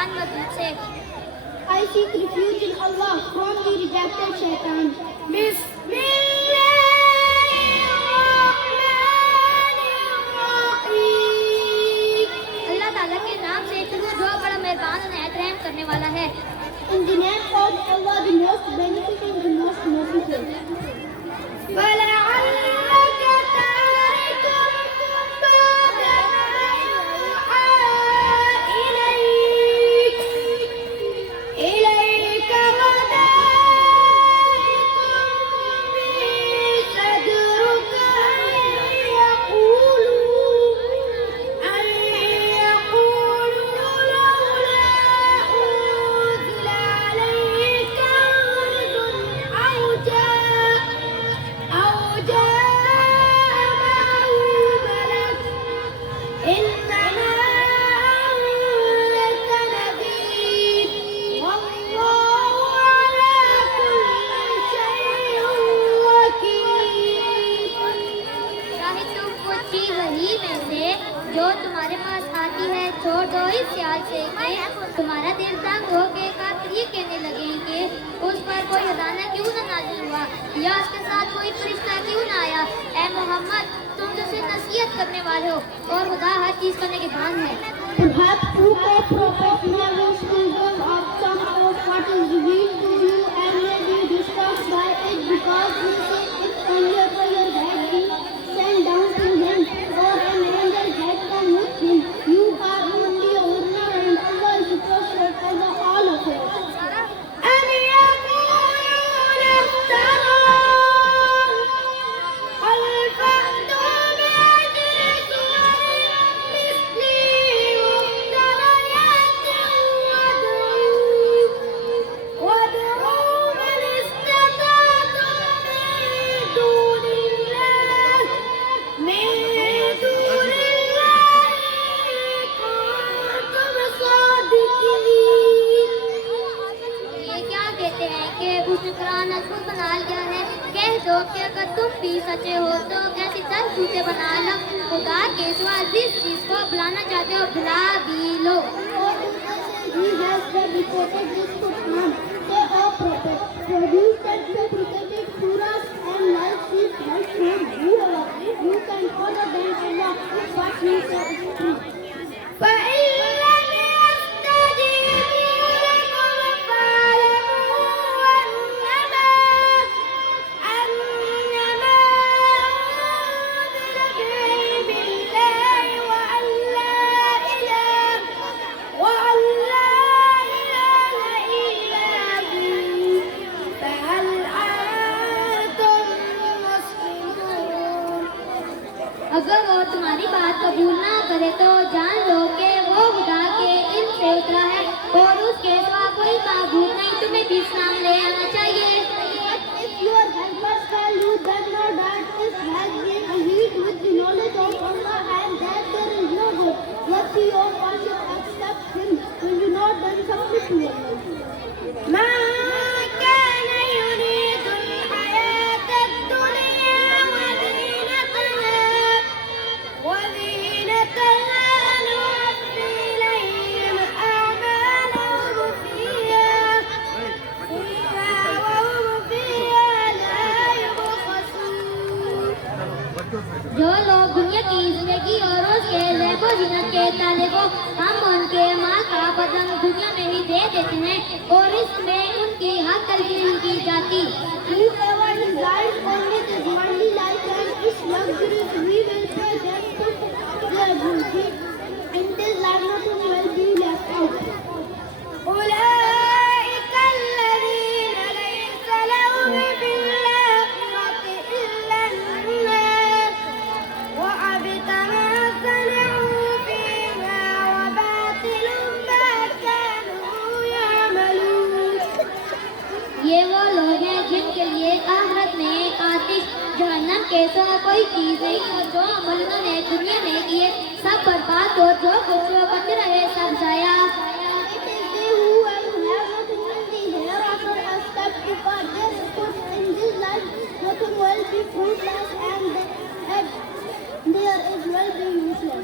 शैतान मर्दूद से। I seek refuge in Allah from the rejected shaitan. अल्लाह ताला के नाम से शुरू जो बड़ा मेहरबान और निहायत रहम करने वाला है। In the name of Allah, the most beneficent, the most merciful. जो तुम्हारे पास आती है छोड़ दो इस ख्याल से कि तुम्हारा दिल तंग हो के काफिर ये कहने लगे कि उस पर कोई खजाना क्यों न नाजिल हुआ या उसके साथ कोई फरिश्ता क्यों न आया। ए मोहम्मद, तुम तो सिर्फ नसीहत करने वाले हो और खुदा हर चीज करने के भान है। Perhaps two prophets never stood up some of what is revealed to you and may be disturbed by it because you say if only a prayer had been sent down to him or an angel had come with him. You are only a ordinary and Allah is trusted over all of it. बना लिया है। कह दो कि अगर तुम भी सच्चे हो तो कैसी दस झूठे बना लो। खुदा के सिवा जिस चीज को बुलाना चाहते हो बुला भी लो। अगर वो तुम्हारी बात कबूल ना करे तो जान लो कि वो खुदा के इल्म से उतरा है और उसके सिवा कोई माबूद नहीं। तुम्हें भी इस्लाम ले आना चाहिए। If your helpers fail you, then know that this has been agreed with the knowledge of Allah and that there is no good worthy of worship except Him. When you know, then submit to Allah. जो लोग दुनिया की जिंदगी और उसके ज़ेब व ज़ीनत के ताले को हम उनके माल का बदल दुनिया में ही दे देते हैं और इसमें उनकी हक तलकीन की जाती। Whoever desires only this worldly life and its luxuries, we will pay them to their duty, and this life not will be left out. أولئك الذين ليس لهم في الآخرة إلا النار وحبط ما صنعوا فيها وباطل ما كانوا يعملون. ये वो लोग हैं जिनके लिए आखिरत में आतिश जहन्नम के सिवा कोई चीज नहीं और जो अमल उन्होंने दुनिया में किए सब बर्बाद और जो कुछ वो करते रहे सब जाया। Nothing will be fruitless and there is well being useless.